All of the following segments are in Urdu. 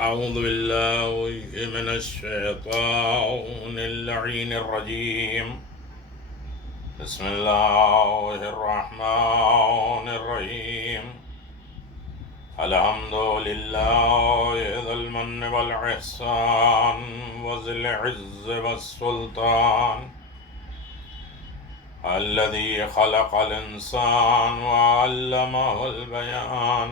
أعوذ بالله من الشيطان اللعين الرجيم. بسم الله الرحمن الرحيم. الحمد لله ذي المن والإحسان وذي العز والسلطان الذي خلق الإنسان وعلمه البيان.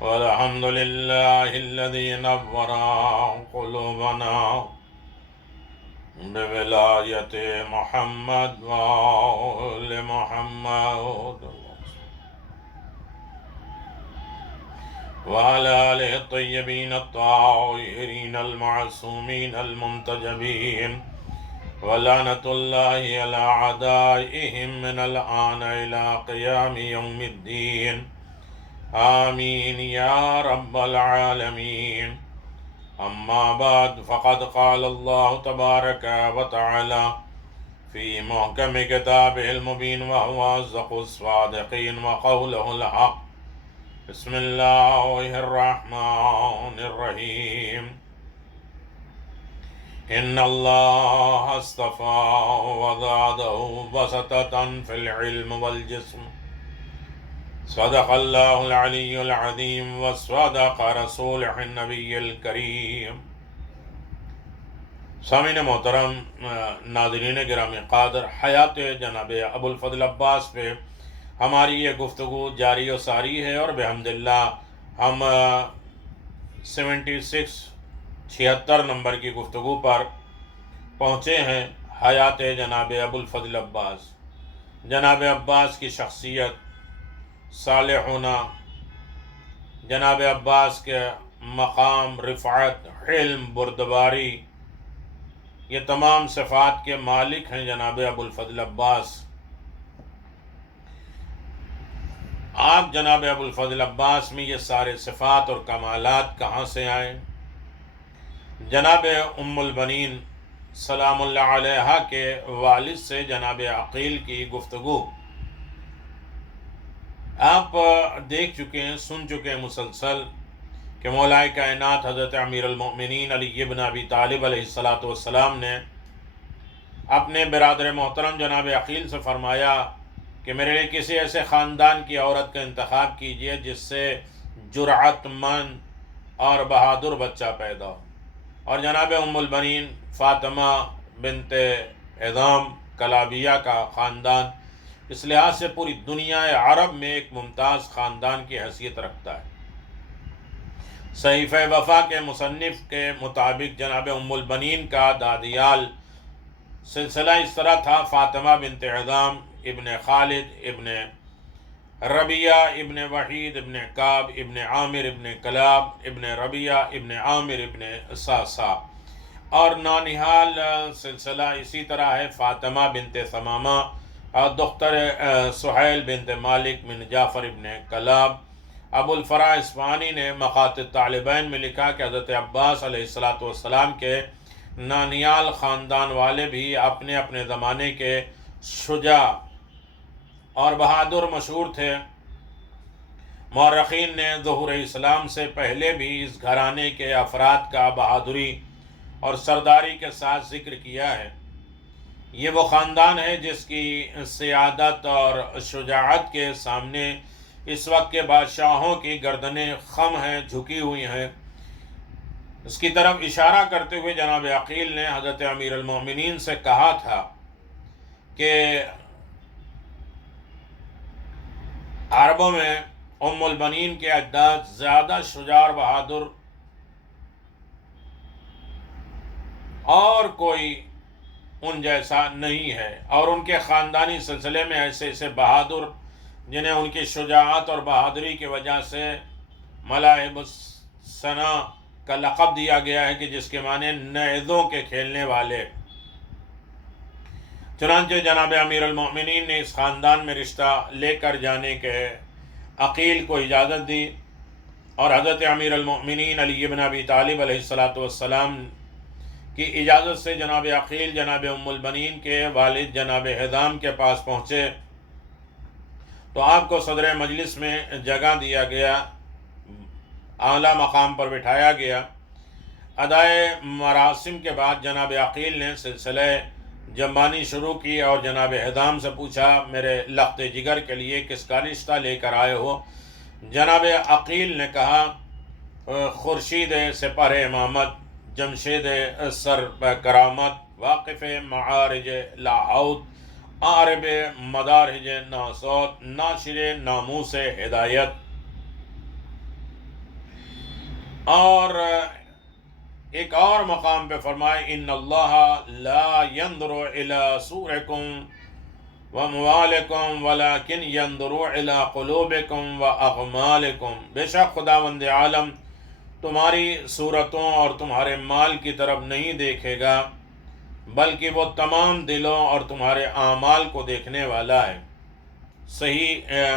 والحمد لله الذي نور قلوبنا بولاية محمد وآل محمد وعلى آله الطيبين الطاهرين المعصومين المنتجبين، ولعنة الله على أعدائهم من الآن إلى قيام يوم الدين. آمين يا رب العالمين. أما بعد، فقد قال الله تبارك وتعالى في محكم كتابه المبين وهو أصدق الصادقين وقوله الحق. بسم الله الرحمن الرحيم. إن الله اصطفى وزاده بسطة في العلم والجسم. صدق اللہ العلی العظیم وصدق رسولہ النبی الکریم. سامعین محترم، ناظرین گرامی قادر، حیات جناب ابو الفضل عباس پہ ہماری یہ گفتگو جاری و ساری ہے، اور بحمد اللہ ہم 76 نمبر کی گفتگو پر پہنچے ہیں. حیات جناب ابو الفضل عباس. جناب عباس کی شخصیت، صالح ہونا، جناب عباس کے مقام، رفعت، علم، بردباری، یہ تمام صفات کے مالک ہیں جناب ابو الفضل عباس. آپ جناب ابو الفضل عباس میں یہ سارے صفات اور کمالات کہاں سے آئے؟ جناب ام البنین سلام اللہ علیہا کے والد سے جناب عقیل کی گفتگو آپ دیکھ چکے ہیں، سن چکے ہیں مسلسل، کہ مولا کائنات حضرت امیر المؤمنین علی بن ابی طالب علیہ السلام نے اپنے برادر محترم جناب عقیل سے فرمایا کہ میرے لیے کسی ایسے خاندان کی عورت کا انتخاب کیجئے جس سے جرأت مند اور بہادر بچہ پیدا ہو. اور جناب ام البنین فاطمہ بنت اعظام کلابیہ کا خاندان اس لحاظ سے پوری دنیا عرب میں ایک ممتاز خاندان کی حیثیت رکھتا ہے. صحیفہ وفا کے مصنف کے مطابق جناب ام البنین کا دادیال سلسلہ اس طرح تھا: فاطمہ بنت اعظام ابن خالد ابن ربیہ ابن وحید ابن کعب ابن عامر ابن کلاب ابن ربیہ ابن عامر ابن ساسا. اور نانیحال سلسلہ اسی طرح ہے: فاطمہ بنت ثمامہ اور دختر سہیل بنت مالک بن جعفر ابن کلاب. ابو الفرا اصفہانی نے مقاطع طالبین میں لکھا کہ حضرت عباس علیہ السلام کے نانیال خاندان والے بھی اپنے اپنے زمانے کے شجاع اور بہادر مشہور تھے. مورخین نے ظہور اسلام سے پہلے بھی اس گھرانے کے افراد کا بہادری اور سرداری کے ساتھ ذکر کیا ہے. یہ وہ خاندان ہے جس کی سیادت اور شجاعت کے سامنے اس وقت کے بادشاہوں کی گردنیں خم ہیں، جھکی ہوئی ہیں. اس کی طرف اشارہ کرتے ہوئے جناب عقیل نے حضرت امیر المومنین سے کہا تھا کہ عربوں میں ام البنین کے اجداد زیادہ شجاع اور بہادر اور کوئی ان جیسا نہیں ہے، اور ان کے خاندانی سلسلے میں ایسے ایسے بہادر جنہیں ان کی شجاعت اور بہادری کی وجہ سے ملاعب السنا کا لقب دیا گیا ہے، کہ جس کے معنی نیزوں کے کھیلنے والے. چنانچہ جناب امیر المؤمنین نے اس خاندان میں رشتہ لے کر جانے کے عقیل کو اجازت دی، اور حضرت امیر المؤمنین علی بن ابی طالب علیہ السلام کی اجازت سے جناب عقیل جناب ام البنین کے والد جناب حزام کے پاس پہنچے تو آپ کو صدر مجلس میں جگہ دیا گیا. اعلیٰ مقام پر بٹھایا گیا۔ ادائے مراسم کے بعد جناب عقیل نے سلسلہ جنبانی شروع کی اور جناب حدام سے پوچھا میرے لخت جگر کے لیے کس کا رشتہ لے کر آئے ہو؟ جناب عقیل نے کہا خورشید سپر امامت، جمشید سر کرامت، واقف معارج لاہوت، عارب مدارج ناسوت، ناشر ناموس ہدایت۔ اور ایک اور مقام پہ فرمائے ان اللہ لا ينظر الى صورکم واموالکم ولکن ينظر الى قلوبکم واعمالکم، بے شک خداوند عالم تمہاری صورتوں اور تمہارے مال کی طرف نہیں دیکھے گا بلکہ وہ تمام دلوں اور تمہارے اعمال کو دیکھنے والا ہے۔ صحیح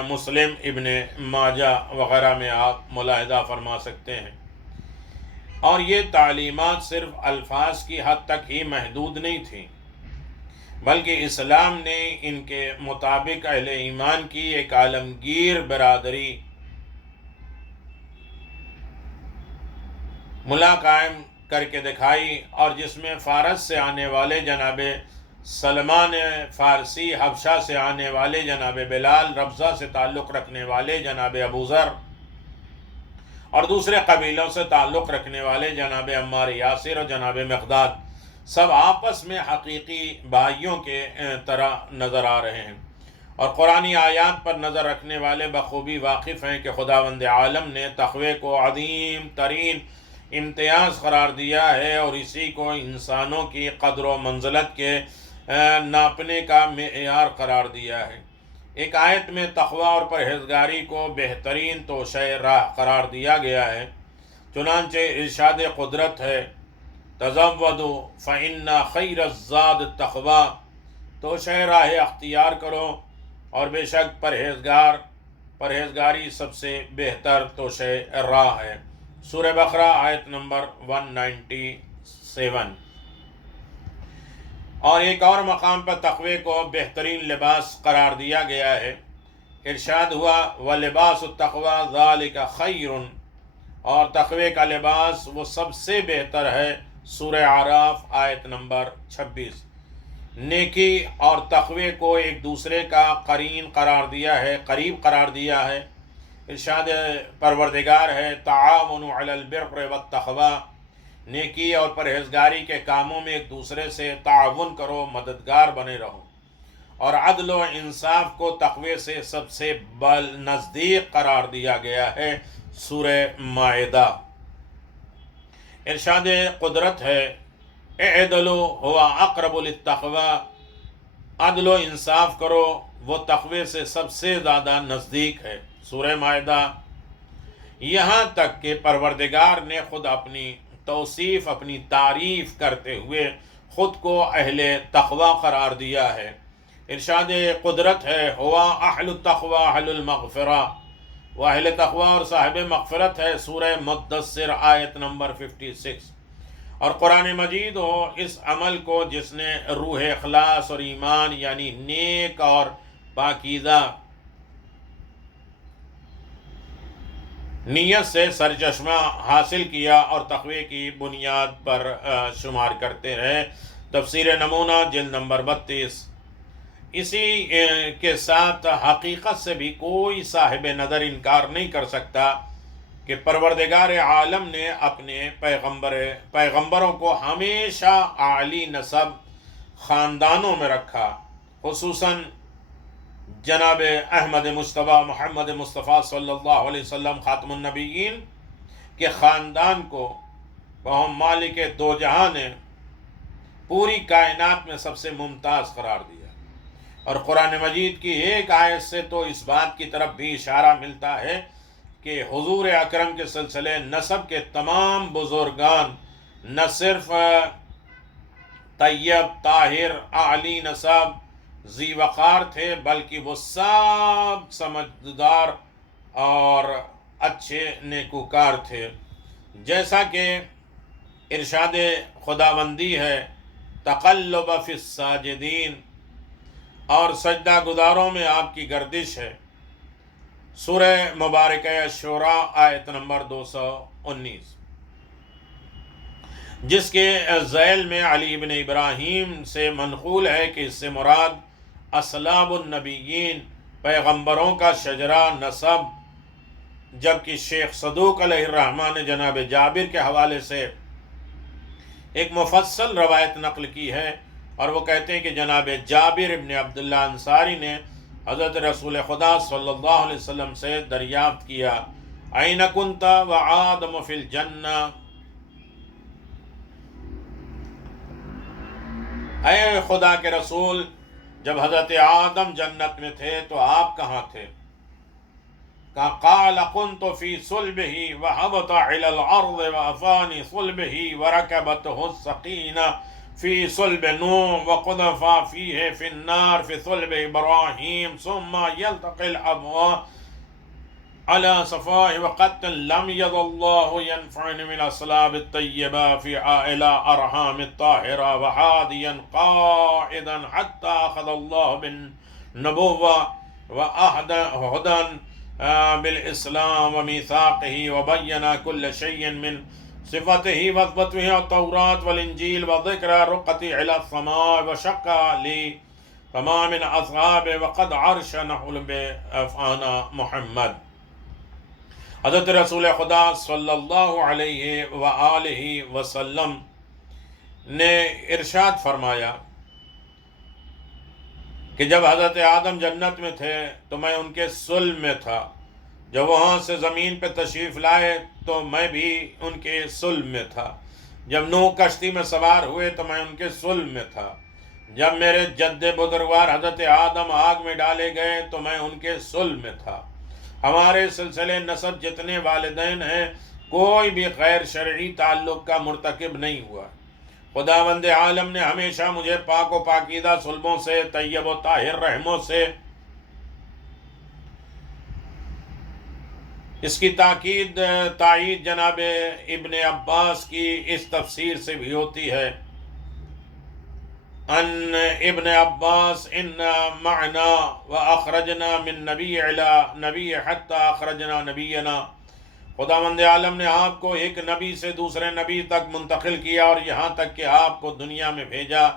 مسلم، ابن ماجہ وغیرہ میں آپ ملاحظہ فرما سکتے ہیں۔ اور یہ تعلیمات صرف الفاظ کی حد تک ہی محدود نہیں تھیں، بلکہ اسلام نے ان کے مطابق اہل ایمان کی ایک عالمگیر برادری ملا قائم کر کے دکھائی، اور جس میں فارس سے آنے والے جناب سلمان فارسی، حبشہ سے آنے والے جناب بلال، ربضہ سے تعلق رکھنے والے جناب ابو ذر، اور دوسرے قبیلوں سے تعلق رکھنے والے جناب عمار یاسر اور جناب مقداد، سب آپس میں حقیقی بھائیوں کے طرح نظر آ رہے ہیں، اور قرآنی آیات پر نظر رکھنے والے بخوبی واقف ہیں کہ خداوند عالم نے تقوی کو عظیم ترین امتیاز قرار دیا ہے، اور اسی کو انسانوں کی قدر و منزلت کے ناپنے کا معیار قرار دیا ہے۔ ایک آیت میں تقوی اور پرہیزگاری کو بہترین توشہ راہ قرار دیا گیا ہے، چنانچہ ارشاد قدرت ہے تزودوا فإن خیر الزاد التقوی، توشہ راہ اختیار کرو اور بے شک پرہیزگاری سب سے بہتر توشہ راہ ہے۔ سورہ بقرہ آیت نمبر 197۔ اور ایک اور مقام پر تقوی کو بہترین لباس قرار دیا گیا ہے، ارشاد ہوا وَلِبَاسُ التَّقْوَى ذَلِكَ خَيْرٌ، اور تقوی کا لباس وہ سب سے بہتر ہے، سورہ اعراف آیت نمبر 26۔ نیکی اور تقوی کو ایک دوسرے کا قرین قرار دیا ہے، قریب قرار دیا ہے۔ ارشاد پروردگار ہے تعاونوا علی البر والتقوی، نیکی اور پرہیزگاری کے کاموں میں ایک دوسرے سے تعاون کرو، مددگار بنے رہو۔ اور عدل و انصاف کو تقوی سے سب سے نزدیک قرار دیا گیا ہے، سورہ مائدہ۔ ارشاد قدرت ہے اعدلوا هو اقرب للتقوی، عدل و انصاف کرو، وہ تقوی سے سب سے زیادہ نزدیک ہے، سورہ مائدہ۔ یہاں تک کہ پروردگار نے خود اپنی توصیف، اپنی تعریف کرتے ہوئے خود کو اہل تقوی قرار دیا ہے۔ ارشاد قدرت ہے ہوا اہل التقوی اہل المغفرہ، وہ اہل تقوی اور صاحب مغفرت ہے، سورہ مدثر آیت نمبر 56۔ اور قرآن مجید ہو اس عمل کو جس نے روح اخلاص اور ایمان یعنی نیک اور پاکیزہ نیت سے سرچشمہ حاصل کیا اور تقوی کی بنیاد پر شمار کرتے رہے، تفسیر نمونہ جلد نمبر 32۔ اسی کے ساتھ حقیقت سے بھی کوئی صاحب نظر انکار نہیں کر سکتا کہ پروردگار عالم نے اپنے پیغمبروں کو ہمیشہ اعلی نسب خاندانوں میں رکھا، خصوصاً جناب احمد مصطفیٰ محمد مصطفیٰ صلی اللہ علیہ وسلم خاتم النبیین کے خاندان کو بہم مالک دو جہاں نے پوری کائنات میں سب سے ممتاز قرار دیا۔ اور قرآن مجید کی ایک آیت سے تو اس بات کی طرف بھی اشارہ ملتا ہے کہ حضور اکرم کے سلسلے نسب کے تمام بزرگان نہ صرف طیب، طاہر، اعلی نسب، ذی وقار تھے، بلکہ وہ سب سمجھدار اور اچھے نیکوکار تھے، جیسا کہ ارشاد خداوندی ہے تقلب فی الساجدین، اور سجدہ گزاروں میں آپ کی گردش ہے۔ سورہ مبارکہ شورى آیت نمبر 219، جس کے ذیل میں علی بن ابراہیم سے منقول ہے کہ اس سے مراد اصلاب النبیین، پیغمبروں کا شجرہ نسب، جبکہ شیخ صدوق علیہ الرحمہ نے جناب جابر کے حوالے سے ایک مفصل روایت نقل کی ہے، اور وہ کہتے ہیں کہ جناب جابر ابن عبداللہ انصاری نے حضرت رسول خدا صلی اللہ علیہ وسلم سے دریافت کیا، اَیْنَ كُنْتَ وَآدَمُ فِي الْجَنَّةِ، اے خدا کے رسول، جب حضرت آدم جنت میں تھے تو آپ کہاں تھے؟ قال كنت في صلبه وهبط إلى الأرض وأفاني صلبه وركبته السقينة في صلب نوح وقذف فيه في النار في صلب إبراهيم ثم يلتقي الأبواء على صفاه وقد لم يد الله ينفعني من الأصلاب الطيبة في إلى أرحام الطاهرة وهاديا قائدا حتى أخذ الله بالنبوة وهدى بالإسلام وميثاقه وبين كل شيء من صفته واثبته التوراة والإنجيل وذكر رقته إلى السماء وشق لي تمام من أصحابه وقد عرش نحل بأفعانا محمد۔ حضرت رسول خدا صلی اللہ علیہ وآلہ وسلم نے ارشاد فرمایا کہ جب حضرت آدم جنت میں تھے تو میں ان کے صلب میں تھا، جب وہاں سے زمین پہ تشریف لائے تو میں بھی ان کے صلب میں تھا، جب نوح کشتی میں سوار ہوئے تو میں ان کے صلب میں تھا، جب میرے جد بزرگوار حضرت آدم آگ میں ڈالے گئے تو میں ان کے صلب میں تھا۔ ہمارے سلسلے نسب جتنے والدین ہیں کوئی بھی غیر شرعی تعلق کا مرتکب نہیں ہوا۔ خداوند عالم نے ہمیشہ مجھے پاک و پاکیزہ صلبوں سے، طیب و طاہر رحموں سے، اس کی تائید جناب ابن عباس کی اس تفسیر سے بھی ہوتی ہے، ان ابن عباس ان معنا واخرجنا من نبی الی نبی حتی اخرجنا نبینا، خداوند عالم نے آپ کو ایک نبی سے دوسرے نبی تک منتقل کیا اور یہاں تک کہ آپ کو دنیا میں بھیجا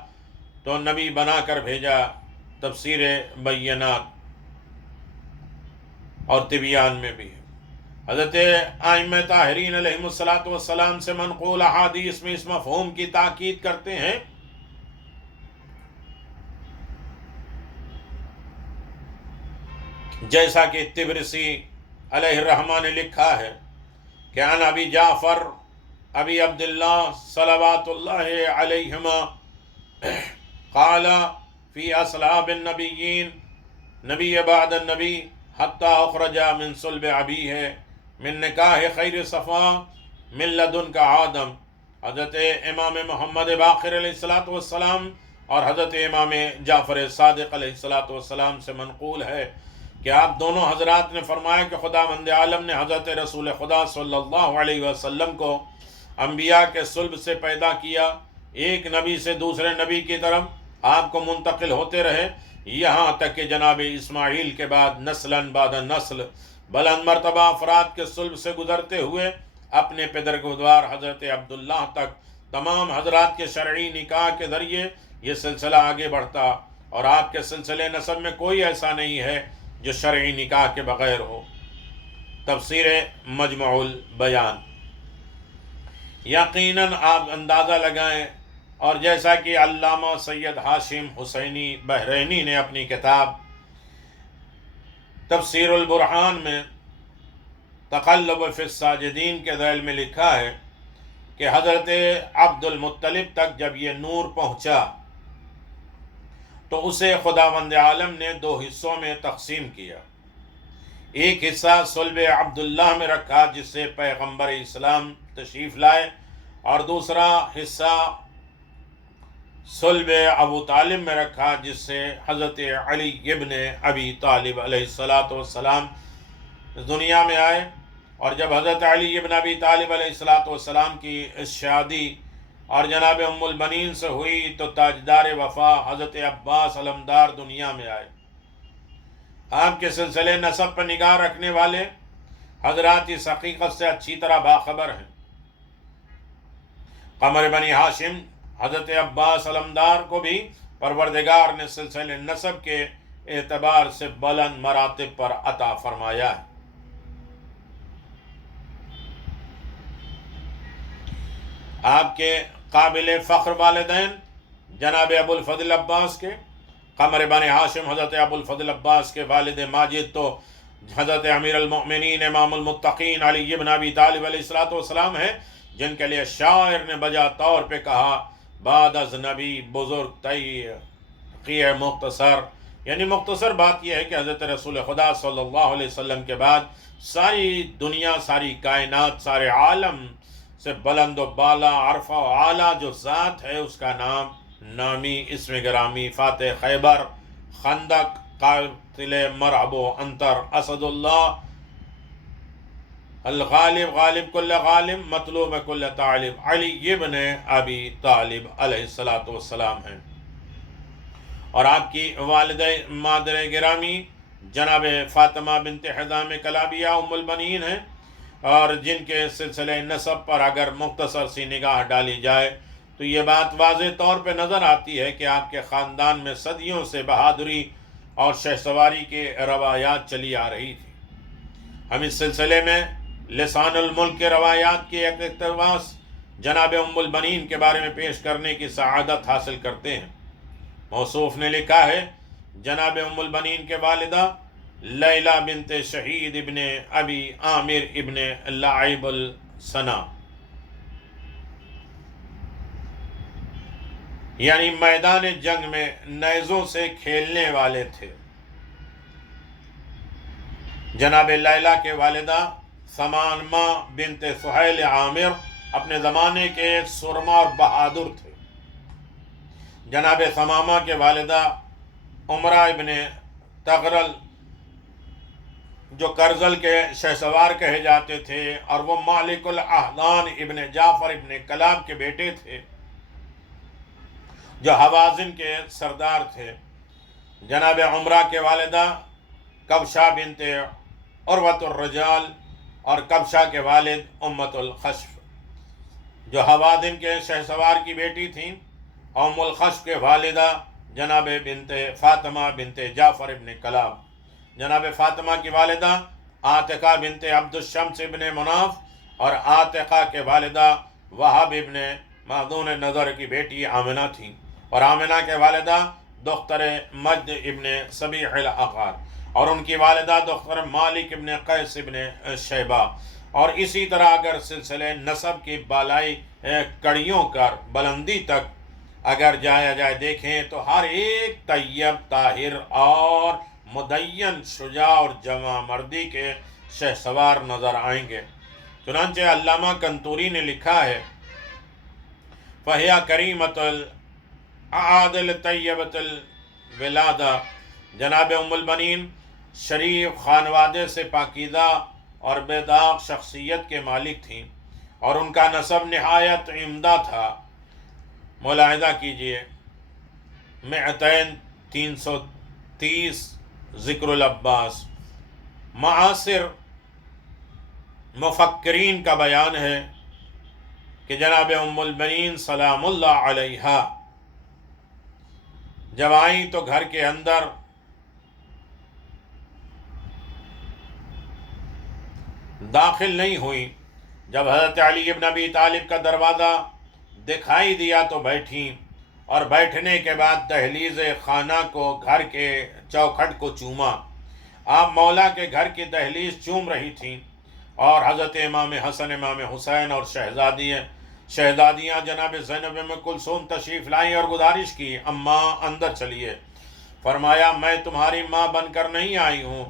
تو نبی بنا کر بھیجا۔ تفسیر بینات اور طبیان میں بھی ہے۔ حضرت ائمہ طاہرین علیہم الصلاۃ والسلام سے منقول احادیث میں اس مفہوم کی تاکید کرتے ہیں جیسا کہ طبرسی علیہ الرحمہ نے لکھا ہے کہ عن ابی جعفر ابی عبداللہ صلوات اللہ علیہما قال فی اصلاب النبیین نبی بعد النبی حتی اخرج من صلب ابیہ من نکاح خیر صفا من لدن کا آدم۔ حضرت امام محمد باقر علیہ السلام اور حضرت امام جعفر صادق علیہ السلام سے منقول ہے کہ آپ دونوں حضرات نے فرمایا کہ خداوند عالم نے حضرت رسول خدا صلی اللہ علیہ وسلم کو انبیاء کے صلب سے پیدا کیا، ایک نبی سے دوسرے نبی کی طرف آپ کو منتقل ہوتے رہے، یہاں تک کہ جناب اسماعیل کے بعد نسلاً بعد نسل بلند مرتبہ افراد کے صلب سے گزرتے ہوئے اپنے پدرگودوار حضرت عبداللہ تک تمام حضرات کے شرعی نکاح کے ذریعے یہ سلسلہ آگے بڑھتا، اور آپ کے سلسلے نسب میں کوئی ایسا نہیں ہے جو شرعی نکاح کے بغیر ہو۔ تفسیر مجمع البیان۔ یقیناً آپ اندازہ لگائیں، اور جیسا کہ علامہ سید ہاشم حسینی بحرینی نے اپنی کتاب تفسیر البرہان میں تقلب فی الساجدین کے ذیل میں لکھا ہے کہ حضرت عبد المطلب تک جب یہ نور پہنچا تو اسے خداوند عالم نے دو حصوں میں تقسیم کیا، ایک حصہ صلب عبداللہ میں رکھا جس سے پیغمبر اسلام تشریف لائے، اور دوسرا حصہ صلب ابو طالب میں رکھا جس سے حضرت علی ابن ابی طالب علیہ السلام دنیا میں آئے، اور جب حضرت علی ابن ابی طالب علیہ السلام کی شادی اور جناب ام البنین سے ہوئی تو تاجدار وفا حضرت عباس علمدار دنیا میں آئے۔ آپ کے سلسلے نسب پر نگاہ رکھنے والے حضرات اس حقیقت سے اچھی طرح باخبر ہیں۔ قمر بنی ہاشم حضرت عباس علمدار کو بھی پروردگار نے سلسلے نسب کے اعتبار سے بلند مراتب پر عطا فرمایا ہے۔ آپ کے قابل فخر والدین جناب ابو الفضل عباس کے، قمر بن ہاشم حضرت ابو الفضل عباس کے والد ماجد تو حضرت امیر المؤمنین امام المتقین علی بن ابی طالب علیہ السلام ہیں، جن کے لیے شاعر نے بجا طور پہ کہا بعد از نبی بزرگ تحقیق مختصر، یعنی مختصر بات یہ ہے کہ حضرت رسول خدا صلی اللہ علیہ وسلم کے بعد ساری دنیا، ساری کائنات، سارے عالم سے بلند و بالا عرفہ و اعلیٰ جو ذات ہے، اس کا نام نامی اسم گرامی فاتح خیبر خندق قاتل مرعب و انتر اسد اللہ الغالب غالب کل غالب مطلوب کل طالب علی ابن ابی طالب علیہ السلام ہیں۔ اور آپ کی والدہ مادر گرامی جناب فاطمہ بنت حزام کلابیہ ام البنین ہیں، اور جن کے سلسلے نسب پر اگر مختصر سی نگاہ ڈالی جائے تو یہ بات واضح طور پہ نظر آتی ہے کہ آپ کے خاندان میں صدیوں سے بہادری اور شہسواری کے روایات چلی آ رہی تھی۔ ہم اس سلسلے میں لسان الملک کے روایات کی ایک اقتباس جناب ام البنین کے بارے میں پیش کرنے کی سعادت حاصل کرتے ہیں۔ موصوف نے لکھا ہے، جناب ام البنین کے والدہ لیلہ بنت شہید ابن ابی عامر ابن لعیب السنا، یعنی میدان جنگ میں نیزوں سے کھیلنے والے تھے۔ جناب لیلہ کے والدہ ثمامہ بنت سہیل عامر اپنے زمانے کے سرما اور بہادر تھے۔ جناب ثمامہ کے والدہ عمرہ ابن تغرل جو کرزل کے شہسوار کہے جاتے تھے، اور وہ مالک الاحضان ابن جعفر ابن کلاب کے بیٹے تھے جو حوازن کے سردار تھے۔ جناب عمرہ کے والدہ کبشہ بنت عروۃ الرجال اور کبشہ کے والد امت الخشف جو حوازن کے شہسوار کی بیٹی تھیں۔ ام الخشف کے والدہ جناب بنت فاطمہ بنت جعفر ابن کلاب، جناب فاطمہ کی والدہ عاتقہ بنت عبد الشمس ابن مناف، اور عاتقہ کے والدہ وہب ابن معدون نظر کی بیٹی آمنہ تھیں، اور آمنہ کے والدہ دختر مجد ابن صبیح العقار، اور ان کی والدہ دختر مالک ابن قیس ابن شیبہ۔ اور اسی طرح اگر سلسلے نسب کی بالائی کڑیوں کر بلندی تک اگر جایا جائے دیکھیں تو ہر ایک طیب طاہر اور مدین شجاع اور جوان مردی کے شہسوار نظر آئیں گے۔ چنانچہ علامہ کنتوری نے لکھا ہے، فَهِيَ كَرِيمَةُ الْعَادِلِ طَيِّبَةُ الْوِلَادَةِ، جناب ام البنین شریف خانوادے سے پاکیزہ اور بے داغ شخصیت کے مالک تھیں، اور ان کا نسب نہایت عمدہ تھا۔ ملاحظہ کیجئے 330 ذکر العباس۔ معاصر مفکرین کا بیان ہے کہ جناب ام البنین سلام اللہ علیہا جب آئیں تو گھر کے اندر داخل نہیں ہوئیں، جب حضرت علی ابن ابی طالب کا دروازہ دکھائی دیا تو بیٹھیں، اور بیٹھنے کے بعد دہلیز خانہ کو، گھر کے چوکھٹ کو چوما۔ آپ مولا کے گھر کی دہلیز چوم رہی تھیں، اور حضرت امام حسن، امام حسین اور شہزادیاں جناب زینب ام کلثوم تشریف لائیں اور گزارش کی، اماں اندر چلیے۔ فرمایا میں تمہاری ماں بن کر نہیں آئی ہوں،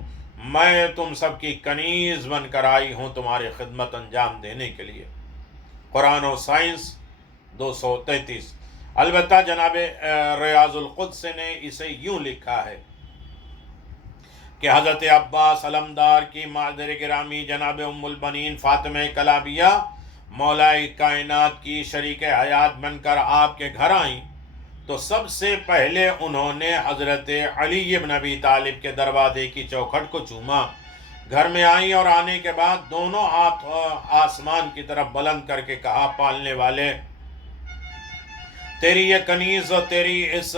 میں تم سب کی کنیز بن کر آئی ہوں تمہاری خدمت انجام دینے کے لیے۔ قرآن و سائنس 233۔ البتہ جناب ریاض القدس نے اسے یوں لکھا ہے کہ حضرت عباس علمدار کی مادر گرامی جناب ام البنین فاطمہ کلابیہ مولا کائنات کی شریک حیات بن کر آپ کے گھر آئیں، تو سب سے پہلے انہوں نے حضرت علی بن ابی طالب کے دروازے کی چوکھٹ کو چوما. گھر میں آئیں اور آنے کے بعد دونوں ہاتھ آسمان کی طرف بلند کر کے کہا: پالنے والے، تیری یہ کنیز اور تیری اس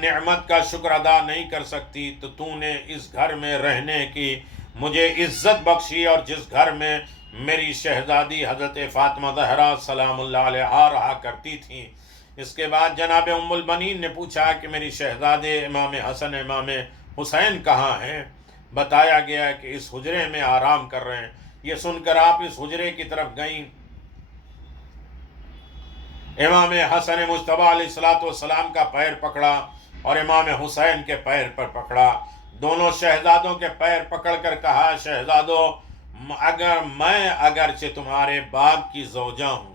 نعمت کا شکر ادا نہیں کر سکتی تو نے اس گھر میں رہنے کی مجھے عزت بخشی، اور جس گھر میں میری شہزادی حضرت فاطمہ زہرا سلام اللہ علیہا رہا کرتی تھیں. اس کے بعد جناب ام البنین نے پوچھا کہ میری شہزادے امام حسن امام حسین کہاں ہیں؟ بتایا گیا کہ اس حجرے میں آرام کر رہے ہیں. یہ سن کر آپ اس حجرے کی طرف گئیں، امام حسن مجتبیٰ علیہ السلام کا پیر پکڑا اور امام حسین کے پیر پر پکڑا. دونوں شہزادوں کے پیر پکڑ کر کہا: شہزادوں، اگرچہ تمہارے باپ کی زوجہ ہوں،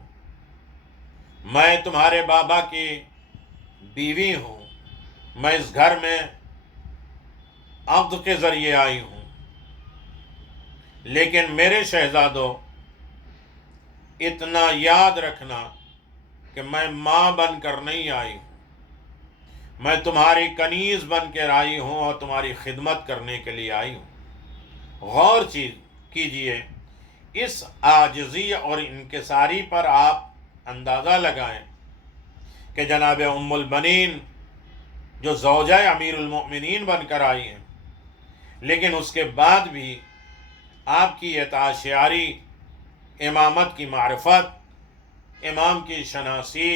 میں تمہارے بابا کی بیوی ہوں، میں اس گھر میں عقد کے ذریعے آئی ہوں، لیکن میرے شہزادوں اتنا یاد رکھنا کہ میں ماں بن کر نہیں آئی ہوں، میں تمہاری کنیز بن کر آئی ہوں اور تمہاری خدمت کرنے کے لیے آئی ہوں. غور کیجئے اس عاجزی اور انکساری پر. آپ اندازہ لگائیں کہ جناب ام البنین جو زوجہ امیر المؤمنین بن کر آئی ہیں، لیکن اس کے بعد بھی آپ کی اطاعت شعاری، امامت کی معرفت، امام کی شناسی،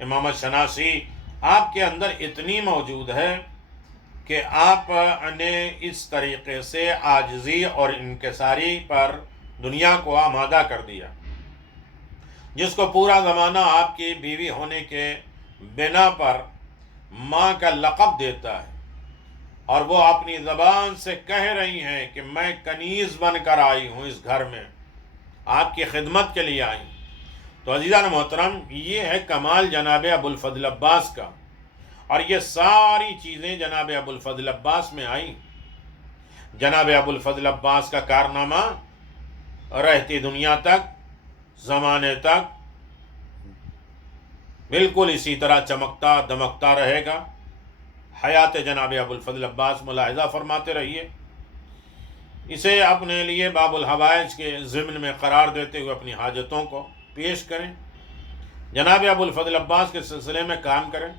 امامت شناسی آپ کے اندر اتنی موجود ہے کہ آپ نے اس طریقے سے عاجزی اور انکساری پر دنیا کو آمادہ کر دیا. جس کو پورا زمانہ آپ کی بیوی ہونے کے بنا پر ماں کا لقب دیتا ہے، اور وہ اپنی زبان سے کہہ رہی ہیں کہ میں کنیز بن کر آئی ہوں، اس گھر میں آپ کی خدمت کے لیے آئی ہوں. تو عزیزان محترم، یہ ہے کمال جناب ابو الفضل عباس کا، اور یہ ساری چیزیں جناب ابو الفضل عباس میں آئیں. جناب ابو الفضل عباس کا کارنامہ رہتی دنیا تک، زمانے تک بالکل اسی طرح چمکتا دمکتا رہے گا. حیات جناب ابو الفضل عباس ملاحظہ فرماتے رہیے، اسے اپنے لیے باب الحوائج کے ضمن میں قرار دیتے ہوئے اپنی حاجتوں کو پیش کریں. جناب ابو الفضل عباس کے سلسلے میں کام کریں.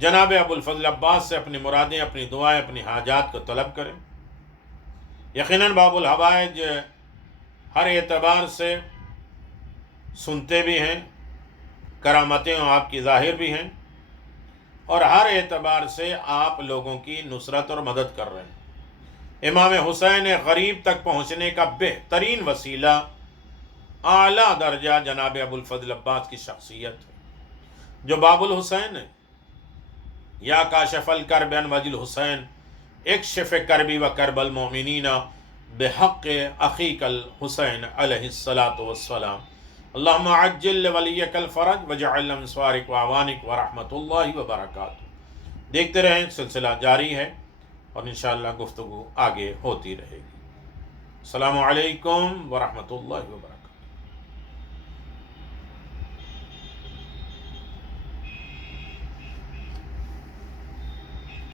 جناب ابو الفضل عباس سے اپنی مرادیں، اپنی دعائیں، اپنی حاجات کو طلب کریں. یقیناً باب الحوائج ہر اعتبار سے سنتے بھی ہیں، کرامتیں آپ کی ظاہر بھی ہیں، اور ہر اعتبار سے آپ لوگوں کی نصرت اور مدد کر رہے ہیں. امام حسین غریب تک پہنچنے کا بہترین وسیلہ، اعلیٰ درجہ جناب ابو الفضل عباس کی شخصیت ہے، جو باب الحسین ہے. یا کاشف الکرب عن وجه الحسین اکشف کربی و کرب المؤمنین بحق اخیک الحسین علیہ السلام. اللہم عجل لولیک الفرج وجعل انصارک وعوانک ورحمۃ اللہ وبرکاتہ. دیکھتے رہیں، سلسلہ جاری ہے اور انشاءاللہ گفتگو آگے ہوتی رہے گی. السلام علیکم ورحمۃ اللہ وبرکاتہ.